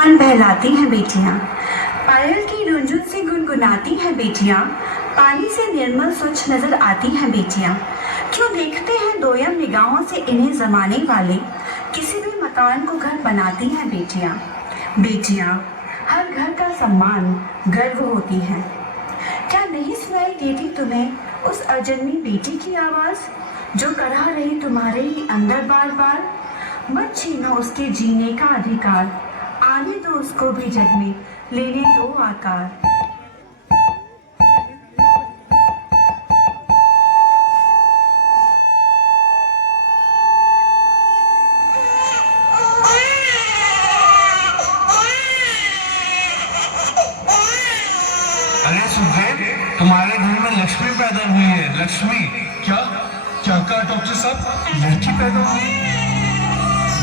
मन बहलाती हैं बेटियां, पायल की रुंझुन से गुनगुनाती हैं बेटियां, पानी से निर्मल स्वच्छ नजर आती हैं बेटियां। क्यों देखते हैं दोयम निगाहों से इन्हें जमाने वाले, किसी भी मकान को घर बनाती हैं बेटियां। बेटियां हर घर का सम्मान गर्व होती हैं। क्या नहीं सुनाई देती तुम्हें उस अजन्मी बेटी की आवाज, जो करहा रही तुम्हारे ही अंदर बार बार। मत छीनो उसके जीने का अधिकार, आने दो उसको भी जग में, लेने दो आकार। अरे सुखदेव, तुम्हारे घर में लक्ष्मी पैदा हुई है। लक्ष्मी। क्या क्या कहा डॉक्टर साहब? लड़की पैदा हुई?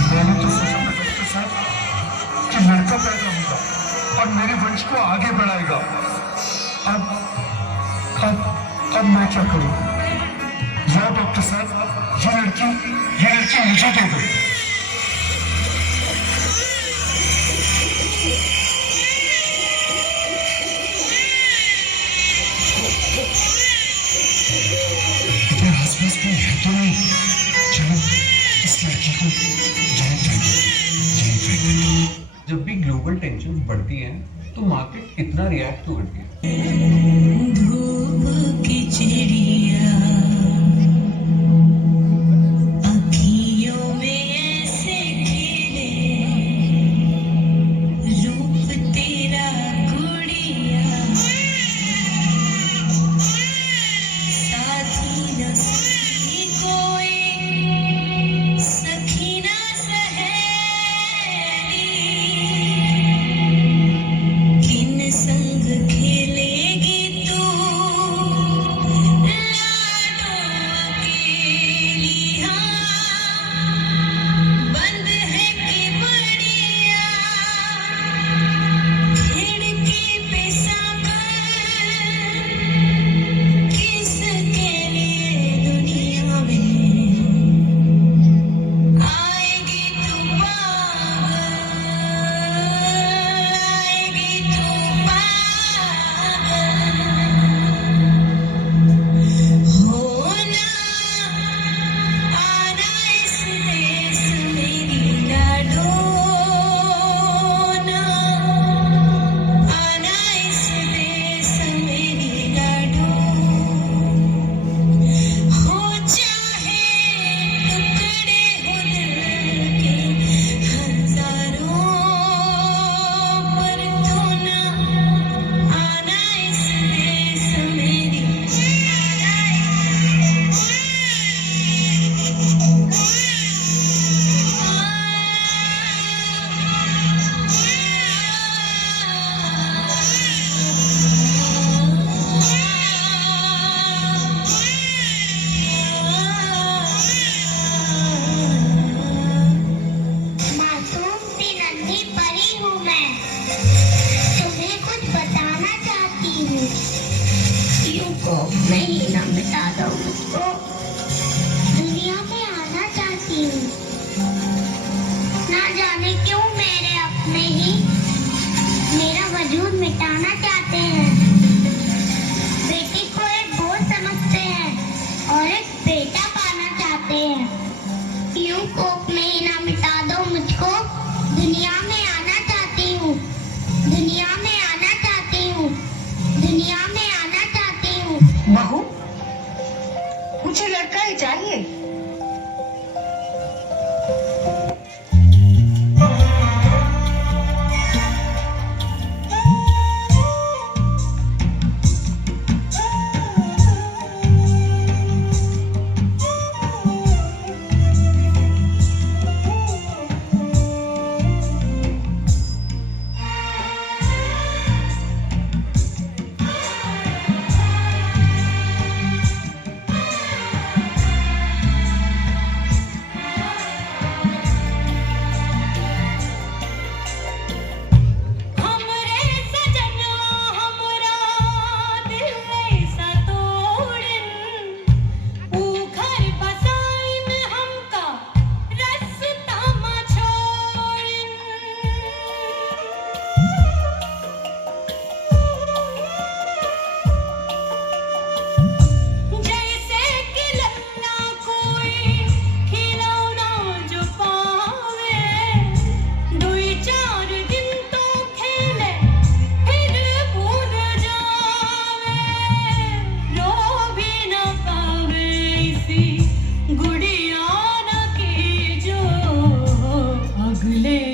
मैंने तो सोचा था डॉक्टर साहब कि लड़का पैदा होगा और मेरे वंश को आगे बढ़ाएगा। अब अब मैं क्या करूं? या डॉक्टर साहब, ये लड़की मुझे दे दो। आसपास कोई है तो नहीं? चलो इस लड़की को यहीं फेंक दें। जब भी ग्लोबल टेंशन बढ़ती हैं तो मार्केट कितना रिएक्ट तो करती है। धूप की चिड़िया अखियों में ऐसे खिले, रूप तेरा गुड़िया, साथी न सखी कोई, सखी न सहेली, किन संग खेलेगी तू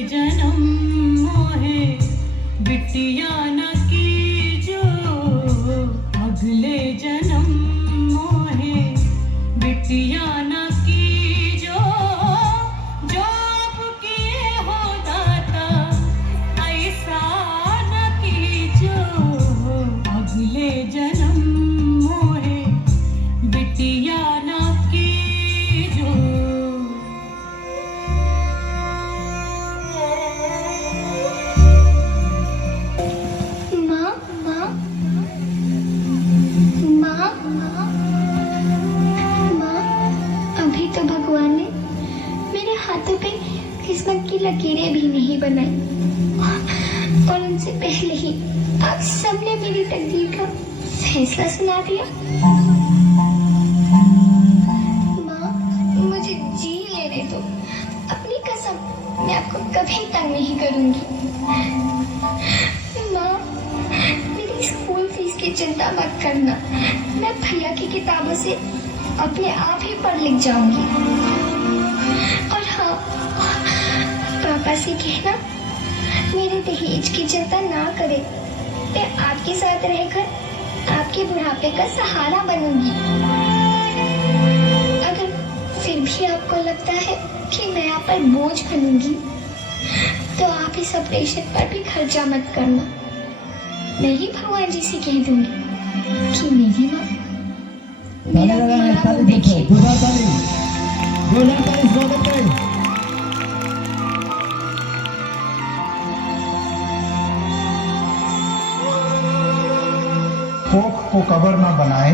जन्म मोहे बिटिया न कीजो, अगले जन्म मोहे बिटिया न कीजो, जो अब किए हो दाता ऐसा न कीजो, अगले जन्म मोहे बिटिया न कीजो। माँ माँ माँ माँ, अभी तो भगवान ने मेरे हाथों पे किस्मत की लकीरें भी नहीं बनाई, और उनसे पहले ही आप सबने मेरी तकदीर का फैसला सुना दिया। माँ, मुझे जी लेने दो, अपनी कसम, मैं आपको कभी तंग नहीं करूंगी। माँ, मेरी स्कूल फीस की चिंता मत करना, मैं भैया की किताबों से अपने आप ही पढ़ लिख जाऊंगी। और हाँ, पापा से कहना मेरे दहेज की चिंता ना करे, मैं आपके साथ रहकर आपके बुढ़ापे का सहारा बनूंगी। अगर फिर भी आपको लगता है कि मैं आप पर बोझ बनूंगी, तो आप इस ऑपरेशन पर भी खर्चा मत करना। मैं ही भगवान जी से कह दूंगी कि मेरी माँ मेरा तुम्हारा मुंह देखिए। कोख को कबर ना बनाए,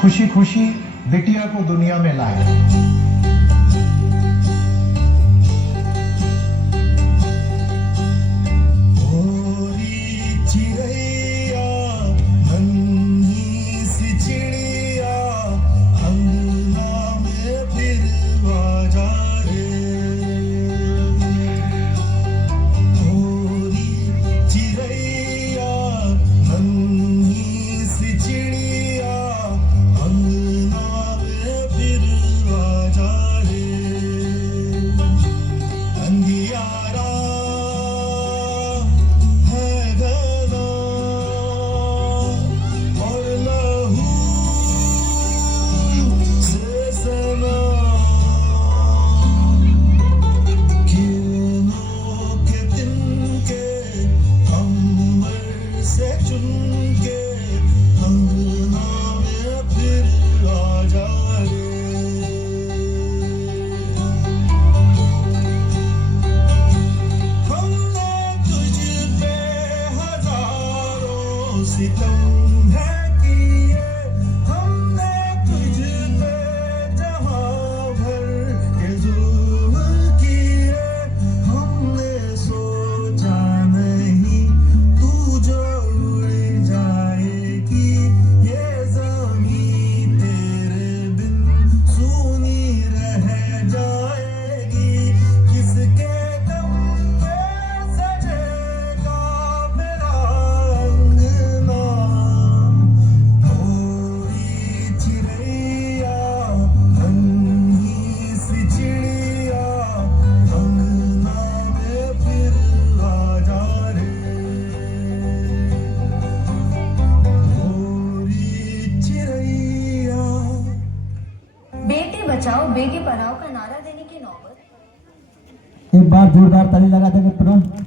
खुशी खुशी बिटिया को दुनिया में लाए। सितम है किए हमने तुझ पे जहां भर के जुल्म किए, हमने सोचा नहीं तू जो उड़ जाएगी, ये ज़मीं तेरे बिन सूनी रह जाएगी। किसके दम पे सजेगा मेरा अंगना, गोरी चिड़ैया नन्ही सी चिड़िया, अंगना में फिर आ जा रे, गोरी चिड़ैया। बेटी बचाओ बेटी पढ़ाओ का नारा देने की नौबत। एक बार जोरदार ताली लगा देंगे तुरंत।